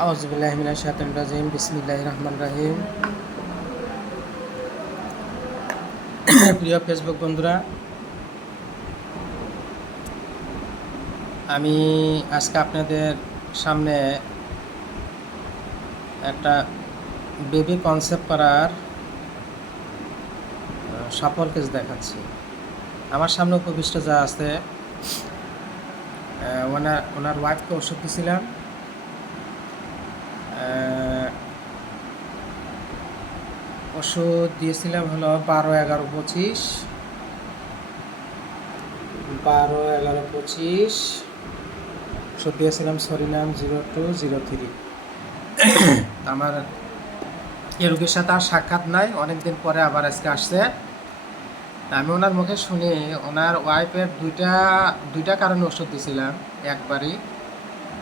আউযুবিল্লাহি মিনাশ শাইতানির রাজিম বিসমিল্লাহির রহমানির রহিম। প্রিয় ফেসবুক বন্ধুরা, আমি আজকে আপনাদের সামনে একটা বেবি কনসেপ্ট করার সফল কেস দেখাচ্ছি। আমার সামনে উপবিষ্ট যা আছে, ওনার ওয়াইফকে ওষুধ দিয়েছিলাম। ওষুধ দিয়েছিলাম হলো 12-11-25 ওষুধ দিয়েছিলাম সরিনাম 0203। আমার এ রোগীর সাথে আর সাক্ষাৎ নাই, অনেকদিন পরে আবার আজকে আসছে। আমি ওনার মুখে শুনি ওনার ওয়াইফের দুইটা কারণে ওষুধ দিয়েছিলাম একবারই।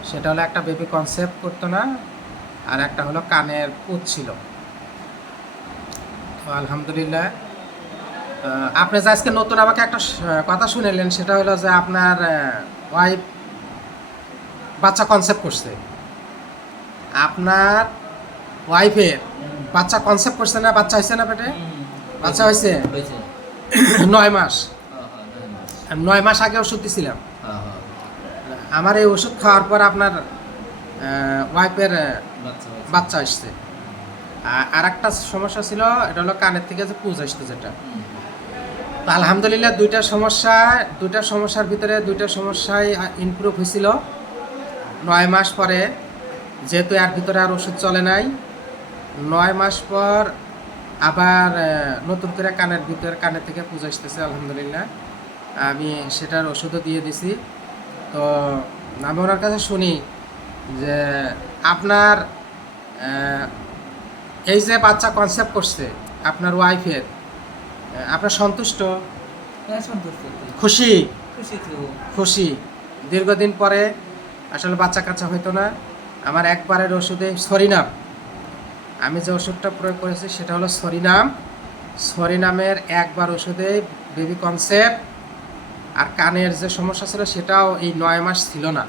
সেটা হলো একটা বেবি কনসেপ্ট করতো না, আর একটা হলো কানের পুঁজ ছিল। তো আলহামদুলিল্লাহ, আপনি যে আজকে নতুন আমাকে একটা কথা শুনেলেন, সেটা হলো যে আপনার ওয়াইফ বাচ্চা কনসেপ্ট করছে। আপনার ওয়াইফের বাচ্চা কনসেপ্ট করছে না? বাচ্চা হয়েছে না পেটে? বাচ্চা হয়েছে 9 মাস। 9 মাস আগে ওষুধ দিয়েছিলাম। আমার এই ওষুধ খাওয়ার পর আপনার ওয়াইফের বাচ্চা আসছে। আর একটা সমস্যা ছিল, এটা হলো কানের থেকে যে পুঁজ আসতো যেটা। তো আলহামদুলিল্লাহ দুইটা সমস্যার ভিতরে দুইটা সমস্যাই ইমপ্রুভ হয়েছিল 9 মাস পরে। যেহেতু এর ভিতরে আর ওষুধ চলে নাই, 9 মাস পর আবার নতুন করে কানের থেকে পুঁজ আসতেছে। আলহামদুলিল্লাহ আমি সেটার ওষুধও দিয়ে দিছি। তো আমি ওনার কাছে শুনি যে আপনার এই যে বাচ্চা কনসেপ্ট করছে আপনার ওয়াইফের, আপনার সন্তুষ্ট? খুশি? খুশি। দীর্ঘদিন পরে আসলে বাচ্চা কাচ্চা হইতো না। আমার একবারের ওষুধে সরিনাম, আমি যে ওষুধটা প্রয়োগ করেছি সেটা হলো সরিনামের একবার ওষুধে বেবি কনসেপ্ট আর কানের যে সমস্যা ছিল সেটাও এই 9 মাস ছিল না।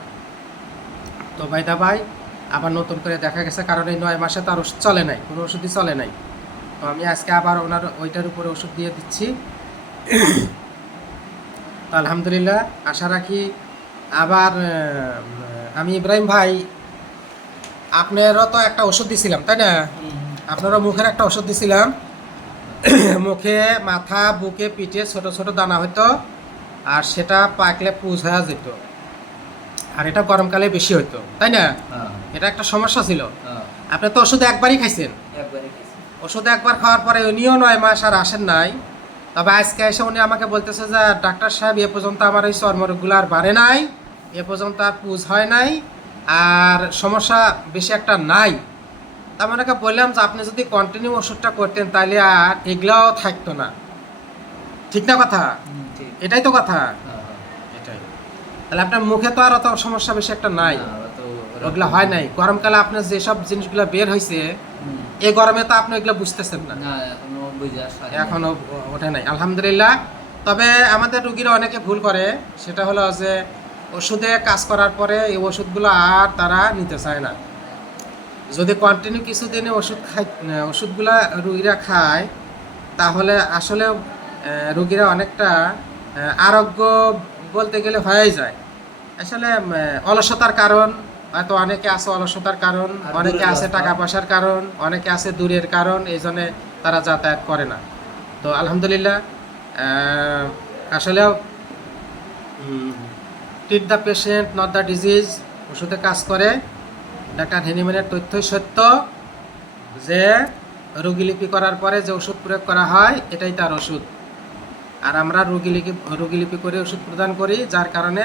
তো ভাই আবার নতুন করে দেখা গেছে, কারণ এই 9 মাসে তার ওষুধ চলে নাই, কোনো ওষুধই চলে নাই। তো আমি আজকে আবার ওনার ওইটার উপরে ওষুধ দিয়ে দিচ্ছি। আলহামদুলিল্লাহ আশা রাখি আবার আমি ইব্রাহিম ভাই, আপনারও তো একটা ওষুধ দিছিলাম তাই না? আপনারও মুখের একটা ওষুধ দিছিলাম। মুখে, মাথা, বুকে, পিঠে ছোট ছোট দানা হইতো, আর সেটা পাকলে পুঁজ হয়ে যেত, আর এটা গরমকালে বেশি হইতো তাই না? এটা একটা সমস্যা ছিল। আপনি তো ওষুধ একবারই খাইছেন। ওষুধ একবার খাওয়ার পরে উনিও 9 মাস আর আসেন নাই। তবে আজকে এসে উনি আমাকে বলতেছে যে ডাক্তার সাহেব, এ পর্যন্ত আমার এই চর্মরোগগুলো আর বাড়ে নাই, এ পর্যন্ত আর পুঁজ হয় নাই, আর সমস্যা বেশি একটা নাই। তা আমি ওনাকে বললাম যে আপনি যদি কন্টিনিউ ওষুধটা করতেন তাহলে আর এগুলাও থাকতো না। ঠিক না কথা? এটাই তো কথা। এটাই। তাহলে আপনার মুখে তো আর অত সমস্যা বেশি একটা নাই, ওগুলো হয় নাই। গরমকালে আপনার যেসব জিনিসগুলো বের হয়েছে, এই গরমে তো আপনি এগুলো বুঝতেছেন না, এখনো ওঠে নাই। আলহামদুলিল্লাহ। তবে আমাদের রুগীরা অনেকে ভুল করে, সেটা হলো যে ওষুধে কাজ করার পরে এই ওষুধগুলো আর তারা নিতে চায় না। যদি কন্টিনিউ কিছুদিনে ওষুধগুলা রুগীরা খায়, তাহলে আসলে রুগীরা অনেকটা আরোগ্য বলতে গেলে হয়ে যায়। আসলে অলসতার কারণ, হয়তো অনেকে আছে অলসতার কারণ, অনেকে আছে টাকা পয়সার কারণ, অনেকে আছে দূরের কারণ, এই জন্যে তারা যাতায়াত করে না। তো আলহামদুলিল্লাহ আসলে treat the patient not the disease ওষুধে কাজ করে। ডাক্তার হেনিম্যানের তথ্যই সত্য যে রোগীলিপি করার পরে যে ওষুধ প্রয়োগ করা হয় এটাই তার ওষুধ, আর আমরা রোগীলিপি করে ওষুধ প্রদান করি, যার কারণে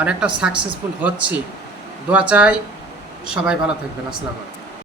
অনেকটা সাকসেসফুল হচ্ছি। দোয়া চাই, সবাই ভালো থাকবেন। আসসালামু আলাইকুম।